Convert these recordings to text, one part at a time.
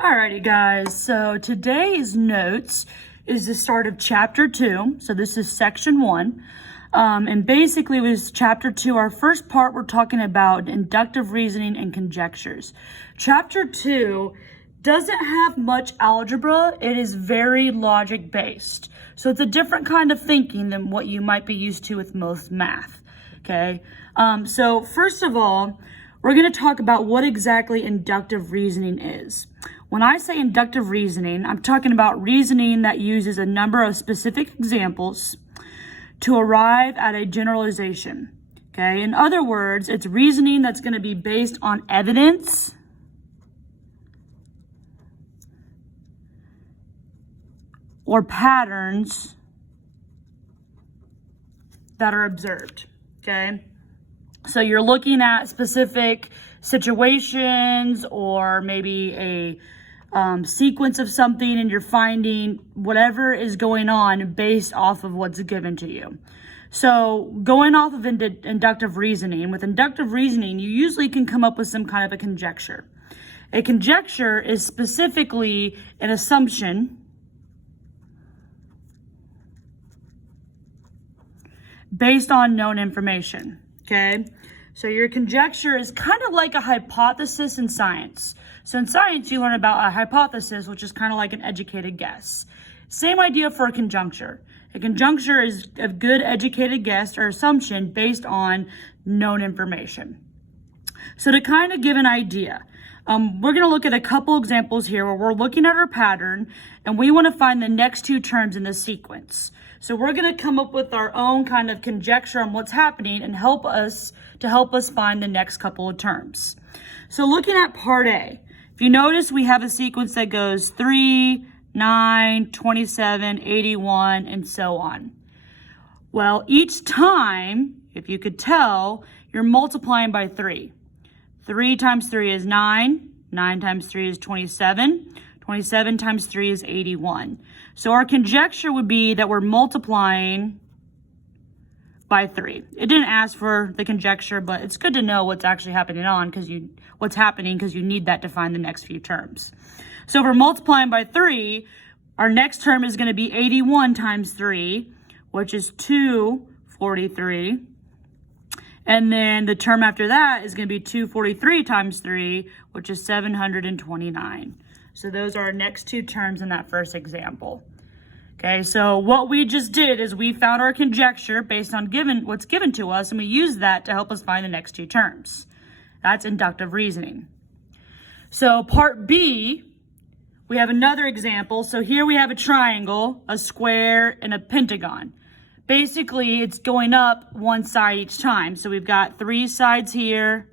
Alrighty guys, so today's notes is the start of chapter 2. So this is section 1. And basically with chapter 2, our first part, we're talking about inductive reasoning and conjectures. Chapter 2 doesn't have much algebra. It is very logic based. So it's a different kind of thinking than what you might be used to with most math. Okay. So first of all, we're going to talk about what exactly inductive reasoning is. When I say inductive reasoning, I'm talking about reasoning that uses a number of specific examples to arrive at a generalization. Okay. In other words, it's reasoning that's going to be based on evidence or patterns that are observed. Okay. So you're looking at specific situations or maybe a sequence of something, and you're finding whatever is going on based off of what's given to you. So going off of inductive reasoning, with inductive reasoning, you usually can come up with some kind of a conjecture. A conjecture is specifically an assumption based on known information. Okay, so your conjecture is kind of like a hypothesis in science. So in science, you learn about a hypothesis, which is kind of like an educated guess. Same idea for a conjecture. A conjecture is a good educated guess or assumption based on known information. So to kind of give an idea, we're going to look at a couple examples here where we're looking at our pattern and we want to find the next two terms in the sequence. So we're going to come up with our own kind of conjecture on what's happening and help us find the next couple of terms. So looking at part A, if you notice, we have a sequence that goes 3, 9, 27, 81, and so on. Well, each time, if you could tell, you're multiplying by 3. 3 times 3 is 9. 9 times 3 is 27. 27 times 3 is 81. So our conjecture would be that we're multiplying by 3. It didn't ask for the conjecture, but it's good to know what's actually happening because you need that to find the next few terms. So if we're multiplying by 3, our next term is going to be 81 times 3, which is 243. And then the term after that is going to be 243 times 3, which is 729. So those are our next two terms in that first example. Okay, so what we just did is we found our conjecture based on what's given to us, and we used that to help us find the next two terms. That's inductive reasoning. So part B, we have another example. So here we have a triangle, a square, and a pentagon. Basically, it's going up one side each time. So we've got 3 sides here.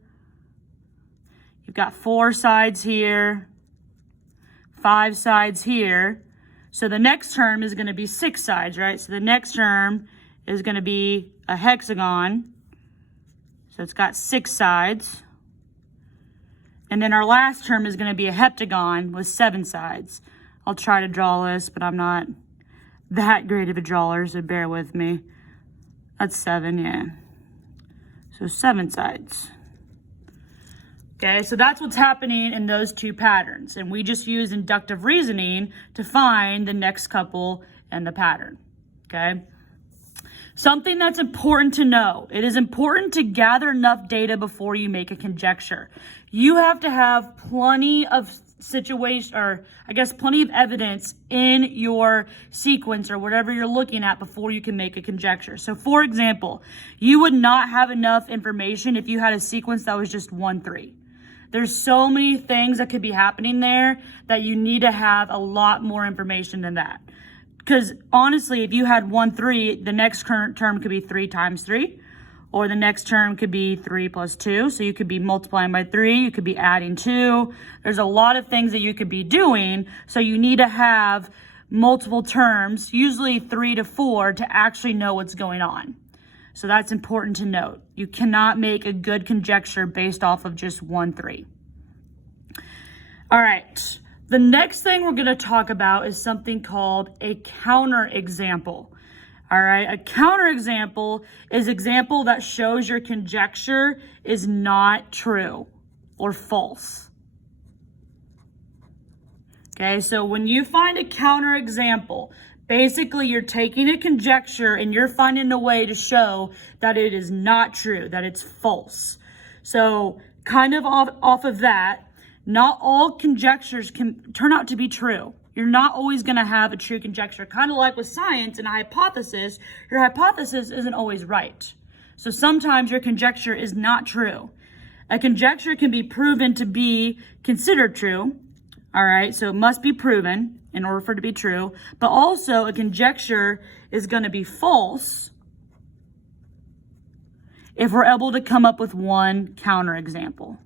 You've got 4 sides here. 5 sides here. So the next term is going to be 6 sides, right? So the next term is going to be a hexagon. So it's got 6 sides. And then our last term is going to be a heptagon with 7 sides. I'll try to draw this, but I'm not that great of a drawer, so bear with me. That's 7, yeah. So 7 sides. Okay, so that's what's happening in those two patterns. And we just use inductive reasoning to find the next couple in the pattern. Okay. Something that's important to know. It is important to gather enough data before you make a conjecture. You have to have plenty of plenty of evidence in your sequence or whatever you're looking at before you can make a conjecture. So for example, you would not have enough information if you had a sequence that was just 1, 3. There's so many things that could be happening there that you need to have a lot more information than that. Because honestly, if you had 1, 3, the next current term could be 3 times 3. Or the next term could be 3 plus 2. So you could be multiplying by 3. You could be adding 2. There's a lot of things that you could be doing. So you need to have multiple terms, usually 3 to 4, to actually know what's going on. So that's important to note. You cannot make a good conjecture based off of just 1, 3. All right. The next thing we're going to talk about is something called a counterexample. All right, a counterexample is example that shows your conjecture is not true or false. Okay, so when you find a counterexample, basically you're taking a conjecture and you're finding a way to show that it is not true, that it's false. So kind of off of that, not all conjectures can turn out to be true. You're not always going to have a true conjecture. Kind of like with science and a hypothesis, your hypothesis isn't always right. So sometimes your conjecture is not true. A conjecture can be proven to be considered true. All right, so it must be proven in order for it to be true. But also a conjecture is going to be false if we're able to come up with one counterexample.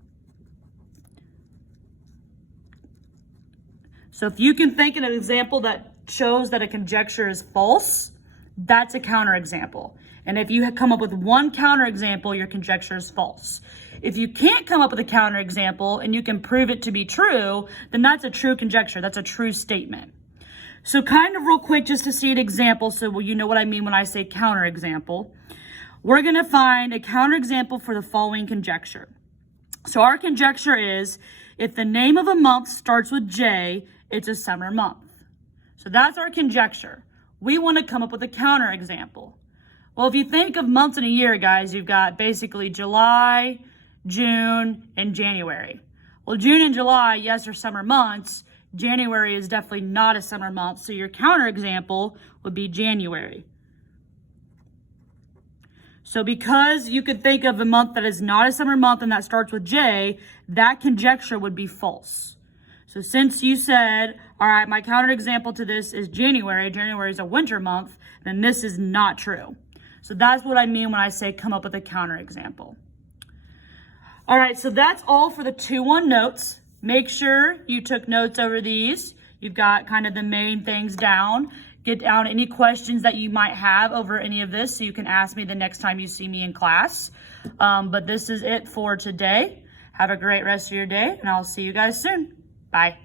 So if you can think of an example that shows that a conjecture is false, that's a counterexample. And if you come up with one counterexample, your conjecture is false. If you can't come up with a counterexample and you can prove it to be true, then that's a true conjecture. That's a true statement. So kind of real quick, just to see an example so you know what I mean when I say counterexample. We're going to find a counterexample for the following conjecture. So our conjecture is, if the name of a month starts with J, it's a summer month. So that's our conjecture. We want to come up with a counterexample. Well, if you think of months in a year, guys, you've got basically July, June, and January. Well, June and July, yes, are summer months. January is definitely not a summer month. So your counterexample would be January. So because you could think of a month that is not a summer month and that starts with J, that conjecture would be false. So since you said, all right, my counterexample to this is January, January is a winter month, then this is not true. So that's what I mean when I say come up with a counterexample. All right, so that's all for the 2-1 notes. Make sure you took notes over these. You've got kind of the main things down. Get down any questions that you might have over any of this so you can ask me the next time you see me in class. But this is it for today. Have a great rest of your day, and I'll see you guys soon. Bye.